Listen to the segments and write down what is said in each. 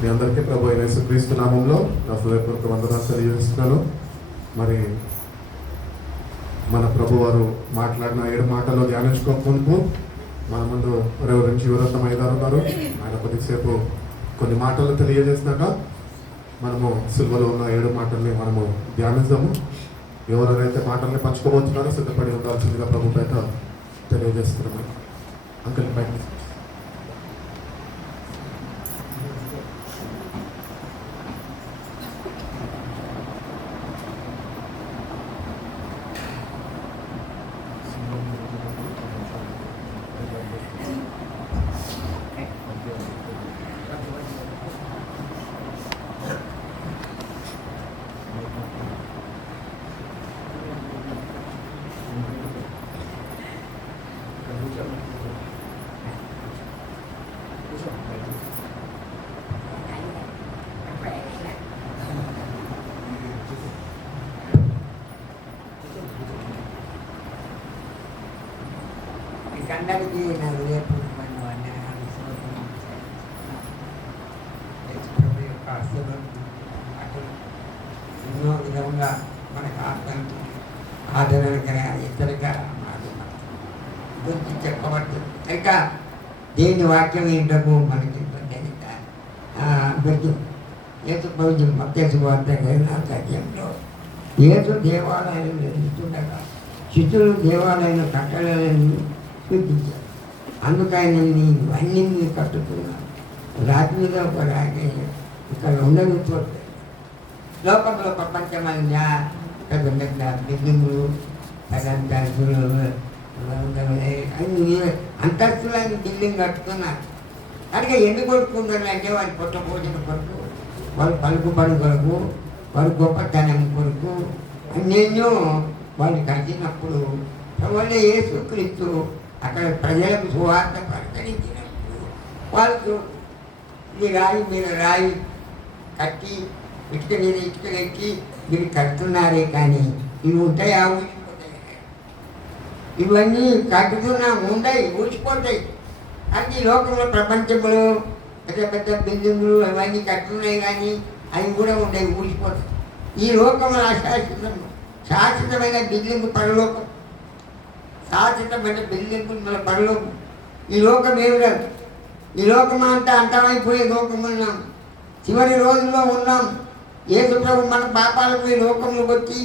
మీ అందరికీ ప్రభు అయిన యేసుక్రీస్తు నామంలో నా హృదయపూర్వక వందనాలు తెలియజేస్తున్నాను. మరి మన ప్రభు వారు మాట్లాడిన 7 మాటల్లో ధ్యానించుకోకముందు మన ముందు రెవరెండ్ జీవరత్నం అయ్యగారు ఉన్నారు. ఆయన కొద్దిసేపు కొన్ని మాటలు తెలియజేసినాక మనము సిల్వలో ఉన్న 7 మాటల్ని మనము ధ్యానిద్దాము. ఎవరైతే మాటల్ని పంచుకోబోతున్నారో సిద్ధపడి ఉండాల్సిందిగా ప్రభు పేట తెలియజేస్తున్నాము. అంకల్ పైన అందరికీ నా హృదయపూర్వకమైన వందనాలు. యొక్క అటు ఎన్నో విధంగా మనకు ఆదరణగా ఇతరుగా గురించి చెప్పబడుతుంది. కనుక దేని వాక్యం ఏంటో మనకి గుర్తు యేసు ప్రభుత్వం మత్తయి వార్త 14వ అధ్యాయంలో యేసు దేవాలయం నిర్మిస్తుండగా శిష్యులు దేవాలయం కట్టడాలను చూపించారు. అందుకని ఇవన్నీ కట్టుతున్నాను. రాతి మీద ఒక రాగి ఇక్కడ ఉండదు చూడలేదు. లోకంలో ప్రపంచమైన పెద్ద పెద్ద బిల్డింగులు అంతస్తులైన బిల్డింగ్ కట్టుతున్నారు. కనుక ఎందుకు కొడుకుంటారు అంటే వారి పొట్ట భోజనం కొరకు, వారి పలుకుబడి కొరకు, వారి గొప్పతనం కొరకు అన్నిన్నో వాళ్ళు కలిసినప్పుడు ప్రభువైన యేసుక్రీస్తు అక్కడ ప్రజలకు సువార్త ప్రకటించినప్పుడు వాళ్ళు ఈ రాయి మీద రాయి కట్టి ఇటుక మీద ఇటుక ఎక్కి మీరు కడుతున్నారే కానీ ఇవి ఉంటాయా ఊసిపోతాయి. ఇవన్నీ కట్టుతున్నా ఉండయి ఊసిపోతాయి. కానీ ఈ లోకంలో ప్రపంచంలో పెద్ద పెద్ద బిల్డింగులు అవన్నీ కట్టున్నాయి కానీ అవి కూడా ఉండేవి ఊసిపోతాయి. ఈ లోకంలో శాశ్వతమైన బిల్డింగ్ పరలోకం, శాశ్వతమైన బిల్డింగ్ మన పరలోకం. ఈ లోకం ఏమి కాదు. ఈ లోకం అంతా అంతమైపోయే లోకం ఉన్నాం. చివరి రోజుల్లో ఉన్నాం. యేసు ప్రభు మన పాపాలకు ఈ లోకంలోకి వచ్చి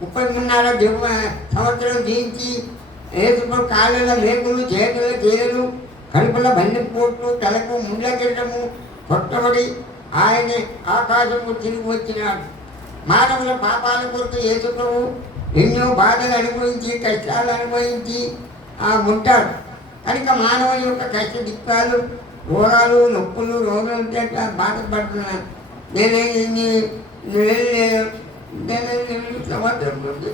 33.5 సంవత్సరం జీవించి యేసు ప్రభు కాళ్ళలో లేకులు, చేతుల చేతులు, కడుపుల బండిపోట్లు, తలకు ముండ్ల గిరటము కొట్టబడి ఆయన ఆకాశము తిరిగి వచ్చినాడు. మానవుల పాపాల కొరకు యేసు ప్రభు ఎన్నో బాధలు అనుభవించి కష్టాలు అనుభవించి ఉంటాడు. కనుక మానవుల యొక్క కష్ట దిక్కాలు, రోగాలు, నొప్పులు, రోగాలు బాధపడుతున్నాను. నేను సంవత్సరం ముందు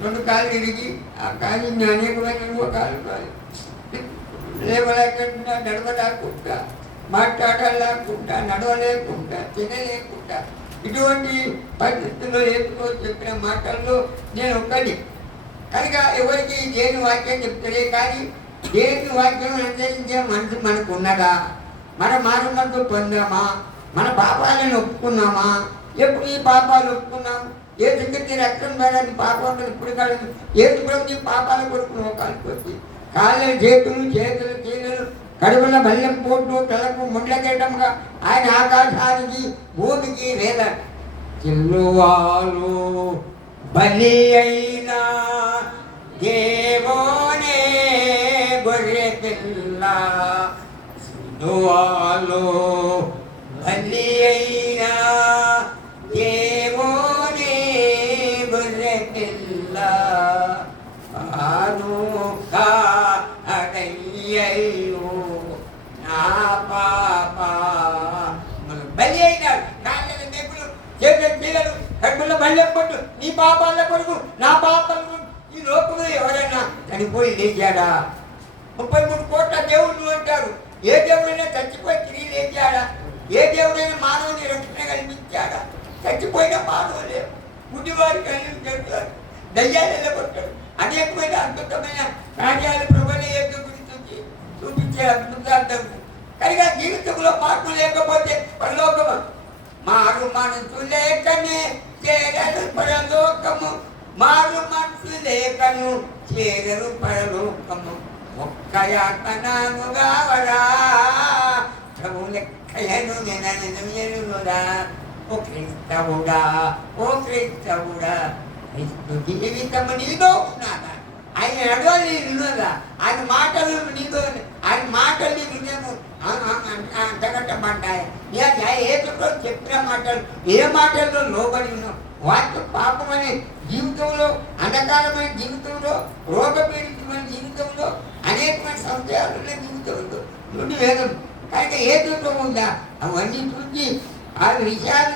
2 కాళ్ళు తిరిగి ఆ కాళ్ళు అనేకమైన కాళ్ళు లేవలేకుండా, నడవలేకుండా, మాట్లాడలేకుండా, నడవలేకుండా, తినలేకుండా ఇటువంటి పరిస్థితుల్లో ఏదో చెప్పిన మాటల్లో నేను ఒక్కడి. కనుక ఎవరికి దేని వాక్యం చెప్తారే కానీ దేని వాక్యం అనుసరించే మనసు మనకు ఉన్నదా? మన మానవులతో పొందామా? మన పాపాలను ఒప్పుకున్నామా? ఎప్పుడు ఈ పాపాలు ఒప్పుకున్నాం? ఏ సంగతి రక్తం వేలని పాపాలను ఇప్పుడు కాదు. ఏసు ప్రభు పాపాల కొరకు లోకానికి వచ్చి కాళ్ళ చేతులు చీలలు కడుపుల బల్లెం పోట్లు, తలకు ముండ్లకేయటంగా ఆయన ఆకాశానికి భూమికి వేలాడు. చిల్లువాలు బలి అయినా దేవునే గొర్రె పిల్ల, చిల్లువాలు బలి అయినా దేవునే గొర్రె పిల్ల, అడయ్యో నా పాప బలి అయినాడు. కాళ్ళ నెప్పులు, చేతుల పిల్లలు, కడుపుల బల్లెం పట్టు, నీ పాపాల కొరకు నా పాపాలు. ఈ లోకంలో ఎవరైనా చనిపోయి లేచాడా? 33 కోట్ల దేవుళ్ళు అంటారు. ఏ దేవుడైనా చచ్చిపోయి తిరిగి లేచాడా? ఏ దేవుడైనా మానవుని రక్షణ కల్పించాడా? చచ్చిపోయిన మానవులే. గుడ్డివారి కళ్ళు చెప్తారు, దయ్యాలు వెళ్ళగొట్టాడు. అనేకమైన అద్భుతమైన కార్యాలు ప్రభుని యొక్క గురించి చూపించే అద్భుతాలు. కనుక జీవితంలో మార్పు లేకపోతే పరలోక మారు మనసు లేకనే చేరరు పరలోకము, మారు మనసు లేకను చేరరు పరలోకము. ఒక్క యాతనానుగావరా ప్రభు లెక్కయను నెననురా. ఓ క్రైస్తవుడా, ఓ క్రైస్తవుడా, క్రీస్తు జీవితము నీదో ఉన్నాదా? ఆయన నడవని వినోదా? ఆయన మాటలు నీదో, ఆయన మాటలు వినేము అంతగట్టబడ్డాయి. ఏదో చెప్పిన మాటలు ఏ మాటల్లో లోబడి ఉన్నాం. వాటి పాపమనే జీవితంలో, అంధకారమైన జీవితంలో, రోగపీడితమైన జీవితంలో, అనేకమైన సంశయాలున్న జీవితంలో నుండి వేదం కనుక ఏ దూరం ఉందా అవన్నీ చూసి ఆ విషయాలు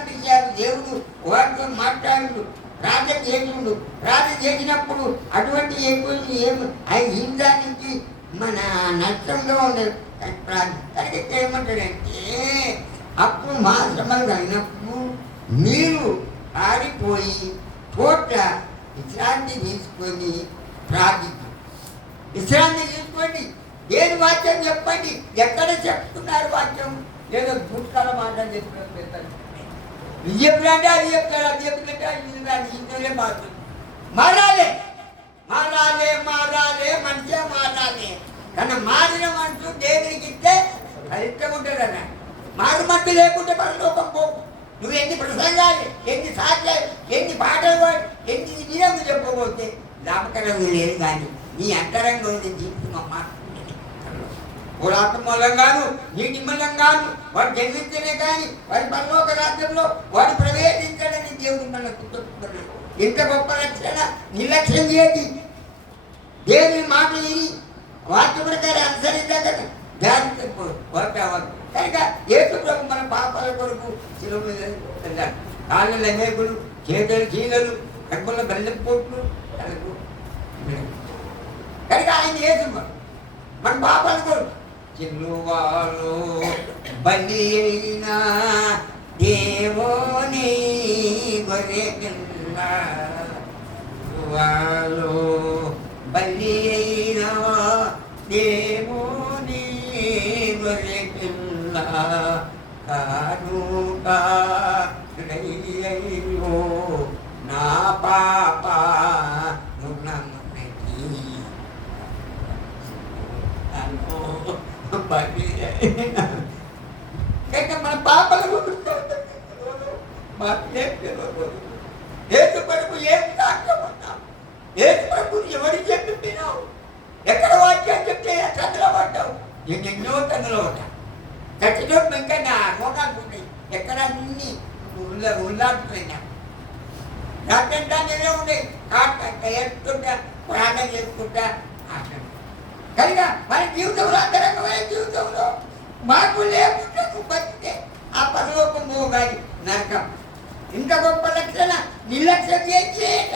దేవుడు వాటితో మాట్లాడు, ప్రార్థన చేసిండు. ప్రార్థన చేసినప్పుడు అటువంటి ఏమి అవి హింసానికి మన నష్టంలో ఉండదు. కనుక ఏమంటాడంటే అప్పుడు మా శ్రమలు అయినప్పుడు మీరు ఆడిపోయి తోట విశ్రాంతి తీసుకొని ప్రార్థించు. విశ్రాంతి తీసుకోండి. దేని వాక్యం చెప్పండి. ఎక్కడ చెప్తున్నారు వాక్యం? ఏదో భూతకాల మాటలు చెప్పినట్టు ఇది చెప్పినంటే అది చెప్తాడు, అది చెప్పినట్టే ఇందులో మారుతుంది. మారాలే మారాలే మారాలే మంచిగా మారాలి. కానీ మారిన మనసు దేవునికి ఇస్తే ఫలితం ఉంటుంది అన్న. మారు మట్టి లేకుంటే పరలోకం పోకు. నువ్వు ఎన్ని ప్రసంగాలు, ఎన్ని సాధ్యాలు, ఎన్ని పాటలు పాడు, ఎన్ని విధంగా చెప్పబోతే లాభకరంగా లేదు. కానీ నీ అంతరంగా ఉంది జీవితం అమ్మ. పురాతన మూలంగాను, నీటి మూలంగాను వాడు జన్మించనే కానీ వారి పరలోక రాజ్యంలో వాడు ప్రవేశించాడని దేవుడు మనకు చెప్తున్నాడు. ఇంత గొప్ప రక్షణ నిర్లక్ష్యం చేసి దేవుని మాట విని వాక్య ప్రకారం అనుసరించగలరు దాని కనుక యేసు ప్రభు మన పాపాల కొరకు శిలువ మీద వెళ్ళాడు. కాళ్ళ అనేకులు, చేతులు చీలలు, కడుపుల బెల్లం పోట్లు కనుక ఆయన యేసు మన పాపాల కొరకు సిలువలో బలి అయిన దేవుని గొర్రె పిల్ల, సిలువలో బలి అయిన దేవుని గొర్రె పిల్ల, కానుకయ్యో నా పాప మన పాపలు ఏసు పరుపు ఏం సాక్ష్యమన్నావు? ఏసు పరుపు ఎవరి చెప్పినావు? ఎక్కడ వాక్యం చెప్తే చంద్రలో పడ్డావు? నేను ఎన్నో చంద్రలో ఉంటా. చచ్చిలో ఇంకా నా మోకాలు ఉన్నాయి. ఎక్కడ అన్ని ఉల్లాడుతున్నాయి. రాత్రంతా నేనే ఉండే ఎత్తుకుంటా, ప్రార్థన చేసుకుంటా ఆటలు. కనుక మన జీవితంలో అంతరంగమైన జీవితంలో మార్పు లేకుండా నువ్వు బతికితే ఆ పరలోకం పోగాలి నరకం. ఇంత గొప్ప లక్షణ నిర్లక్ష్యం చేసేట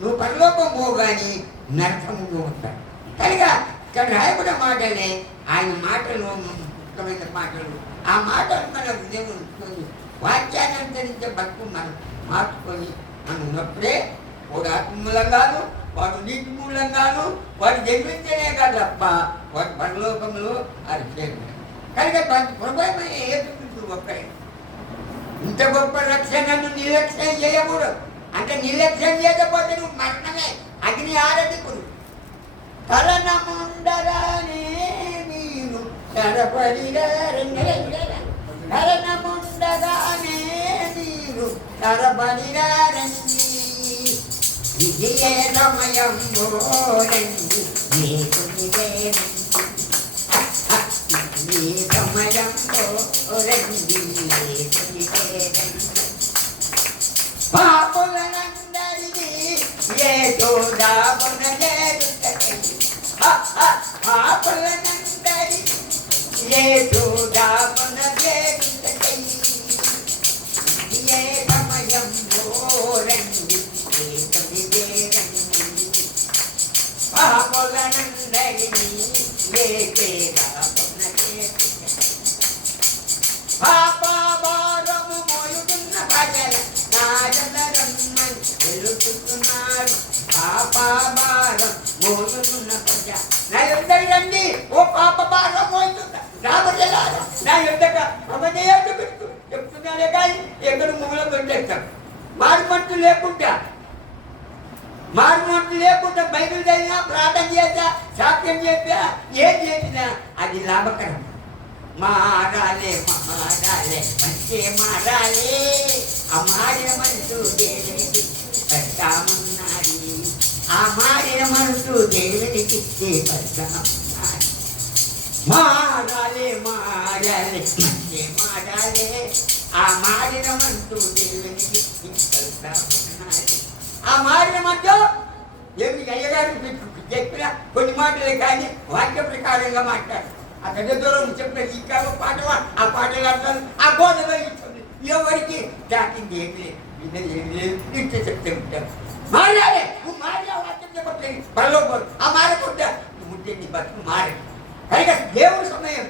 నువ్వు పరలోకం పోగాని నరకము పోతాడు. కనుక ఇక్కడ రాయబడిన మాటలే ఆయన మాటలు ముఖ్యమైన మాటలు. ఆ మాటలు మన హృదయం ఉంచుకొని వాక్యాన్ని అనుసరించే బతుకు మనం మార్చుకొని మనం ఉన్నప్పుడే వాడు ఆత్మూలంగాను, వాడు నీటి మూలంగాను వాడు జన్మించనే కాదు తప్ప వాడు పరలోకంలో అది చేయలేదు. కనుక ప్రభావం ఏదో ఒక్కడే ఇంత గొప్ప రక్షణను నిర్లక్ష్యం చేయకూడదు. అంటే నిర్లక్ష్యం చేయకపోతే నువ్వు మరణమే, అగ్ని ఆరదికుడు. కరణముండరానే మీరు కరణముండగానే మీరు తరబడిరండి. విజయ సమయం రండి, ఈ సమయంలో రండి, పాపులనందరినీ యేసుదాపునలేరుటకై, పాపులనందరినీ యేసుదాపునలేరుటకై, ఏ సమయంలో రండి, పాపులనందరినీ పాపభారము మోయుతున్న ప్రజల నాయనరమ్మని వెలుగుతున్నాడు. పాపభారం మోయుతున్న ప్రజ నా యుద్ధకి రండి. ఓ పాపభారం మోయుతున్న నా ప్రజలారా నా యుద్ధగా అమనేయాడు పెట్టు చెప్తున్నారే కానీ ఎక్కడ లేకుండా బైబిల్ చదివినా ప్రార్థన చేద్దా సాక్ష్యం చేద్దా ఏం చేసినా అది లాభకరం. మారాలే మంచి మారాలే ఆ మారిన మనసు దేవునికి పెడతామన్నది. ఆ మారిన మనసు దేవునికి పెడతామన్నది. మారాలే మంచి మారాలే ఆ మారిన మనసు దేవునికి పెడతామన్నది. ఆ మారిన మనసు ఏమి అయ్యగారు చెప్పిన కొన్ని మాటలే కానీ వాక్య ప్రకారంగా మాట్లాడు. ఆ పెద్ద దూరం చెప్పిన ఇంకా పాట ఆ పాటలు అంటారు ఆ బోధలో ఇస్తుంది. ఎవరికి దాటింది ఏమి లేదు ఇంట్లో చెప్తే ఉంటారు. మారాలే నువ్వు మారా వాక్యం చెప్పట్లేదు బలలో ఆ మారకుండా నువ్వు ఉంటే నీ బతుకు మారదు. పైగా దేవుడు సమయం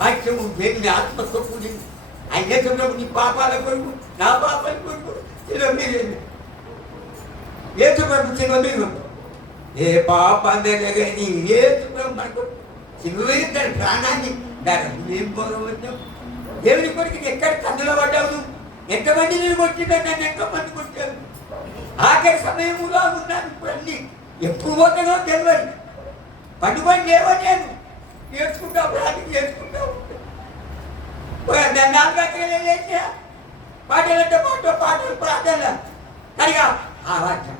వాక్యము దేవుని ఆత్మతో కూడింది. ఆయన చెప్పినప్పుడు నీ పాపాల కొరకు నా పాపాల కొరకు ఏసుప్రభు చిన్న మీరు ఏ పాపాన్ని ఏసుప్రభు మనకు చిన్న దాని ప్రాణాన్ని దాని ఏం పోగవచ్చావు. దేవుని కొరకు ఎక్కడ కన్నులో పడ్డావు. ఎంతమంది నేను కొట్టినా నన్ను ఎంతమంది కొట్టావు. ఆఖరి సమయములో ఉన్నాను. ఇప్పుడు అన్ని ఎప్పుడు పోతానో తెలియదు. పండుగని లేవో నేను నేర్చుకుంటా ప్రాణి నేర్చుకుంటా లేచా పాటలంటే పాటలు ప్రార్థన కరిగా ఆ వాక్యం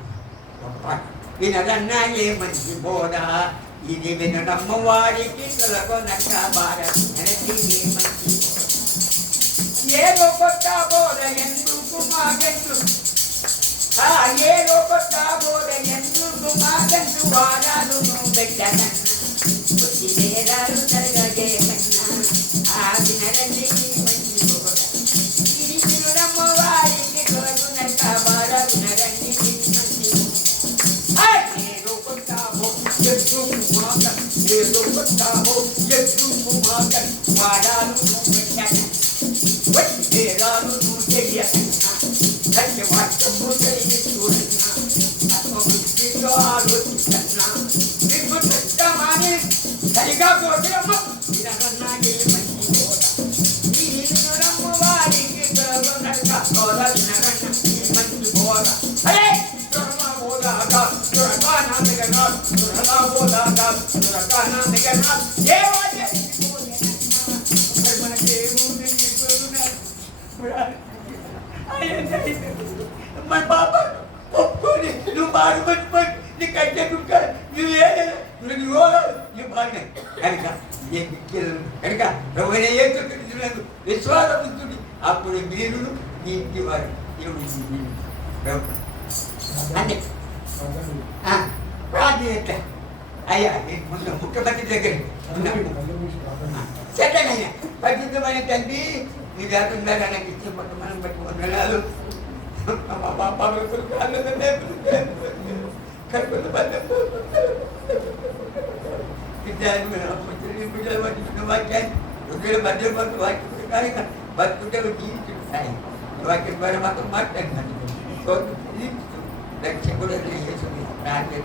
పాట వినదన్నా ఏ మంచి బోధ ఇది వినడమ్మ వారికి తొలగొనక ఏదో కొత్త బోధ ఎందుకు మాగెందు ఏదో కొత్త బోధ ఎందుకు మాగెందు వారాలు పెట్టదన్నా వేదాలు తరగజేయకన్నా ఆ వినరండి మంచి బోధ ఇది వినడమ్మ వారికి తొలగొనక వారాలు వినరండి మంచి ఏదో కొత్త వాడాలు వేదాలు తెలియకన్నా సత్యవాక్యము తెలియ చూడన్నా ఆత్మబుద్ధితో ఆలోచించన్నా మీకు చెప్తామని సరిగా పోతేమ్మ వినన్నా మంచి బోధ ఈ వినడమ్మ వారికి వినరన్న మంచి బోధ అరే మన పాప ఒప్పుకొని నువ్వు బాధపడిపోయి నీ కంటే నువ్వు ఈ బాగా కనుక కనుక ప్రభుత్వ ఏ చూపించలేదు విశ్వాసముంచుడి అప్పుడు మీరు మీ ఇంటి వారు అంటే ప్రార్థన అయ్యా నేను ముందు ముఖ్యమంత్రి దగ్గర చెడ్డనయ్యా పరిశుద్ధమైన తండ్రి నీ లేకుండా నాకు ఇచ్చి మనం బట్టి వందనాలు కడుపులు వాక్యాన్ని మధ్య వాక్యం ప్రకారంగా బతుకుంటే జీవించుంటాయి వాక్యం ద్వారా మాతో మాట్లాడినాను రక్షకుడు ప్రార్థన